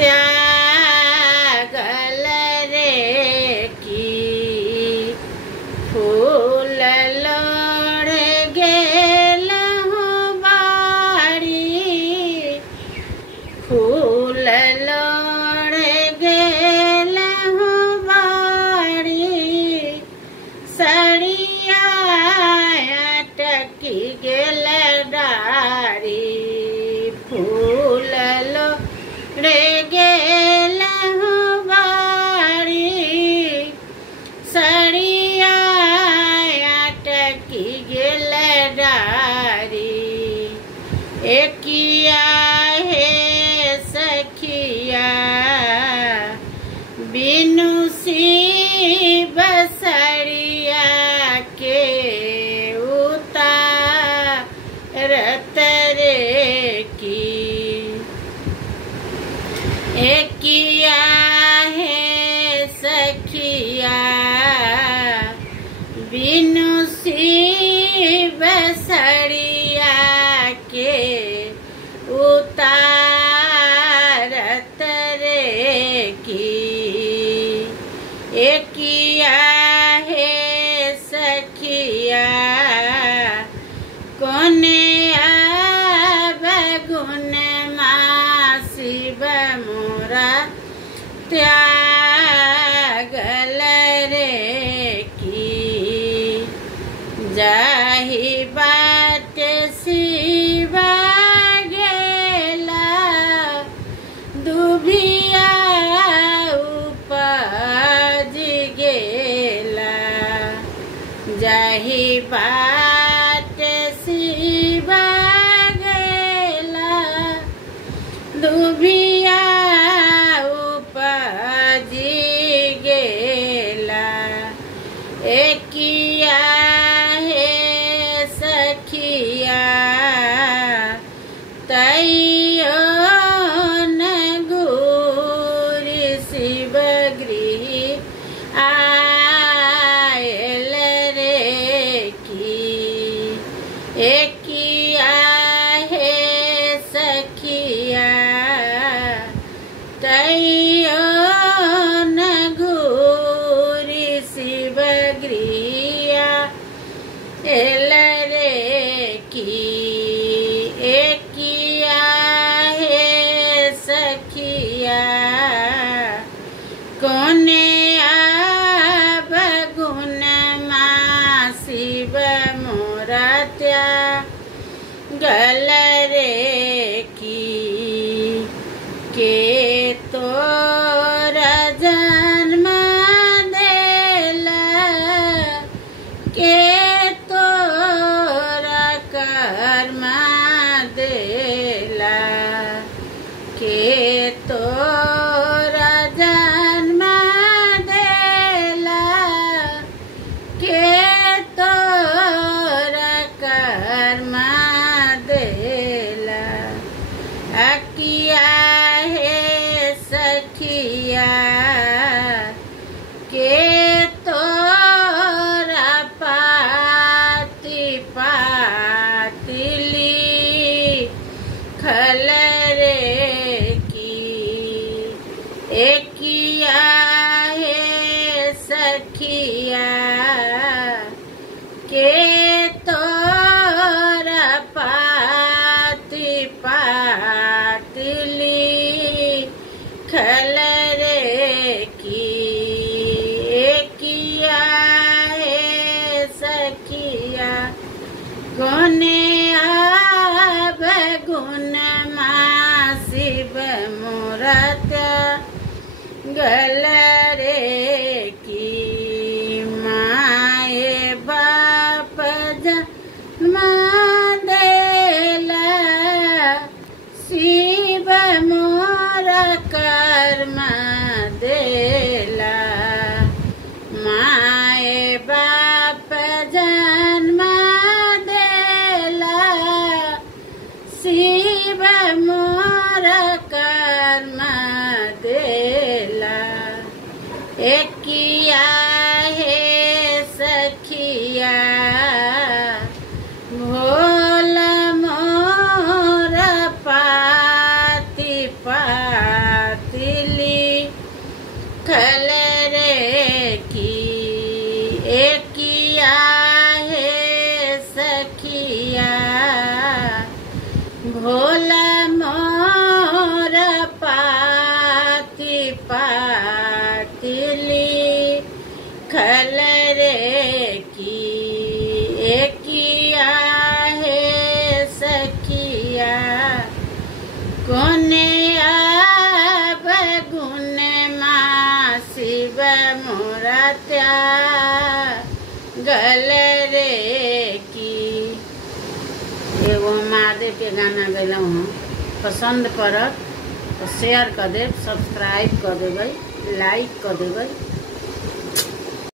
त्यागल रे की फूल लोढ़ गेल हूँ बाड़ी, फूल लोढ़ गेल हूँ बाड़ी, सड़िया अटकी गेल डारी, फूल लोढ़ गेल हूँ बाड़ी, सड़िया अटकी गेल डारी। एकिया हे सखिया बिनु सी बसड़िया के उतारत रे की, एकिया हे सखिया बिनु सी बसड़िया के उतारत रे की, एकिया हे सखिया कोने अब गुण शिव मोरा त्यागल रे की, जाहि बाट शिवा गेला दुभिया उपज गेला, जाहि बाट शिवा गेला दुभिया उपज गेला। एकिया हे सखिया तैयो न गुरी शिव गृह आयल रे की, एकिया हे सखिया तैयो न गुरी शिव गृह एल रे की, एकिया हे सखिया कोने अब गुण शिव मोरा त्यागल रे की, के तोरा जन्म देला, के तोरा कर्म देला, के तोरा जन्म देला, के तोरा कर्म देला। अकिया हे सखिया के तोरा पाती पातिली खल रे की, एकिया हे सखिया के तोरा पाती पातिली खल रे की, एकिया हे सखिया कोने अब गुण शिव मोरा त्यागल रे की, माए बाप जन्म देला शिव मोरा कर्म देला, माए बाप जन्म देला शिव मोरा कर्म देला। एकिया हे सखिया भोला मोरा पाती पाती होने अब गुण माँ शिव मोरा त्यागल रे की। एगो महादेव के गाना गैलौं हँ, पसंद पड़त तो शेयर कर देब, सब्सक्राइब कर देबै, लाइक कर देबै।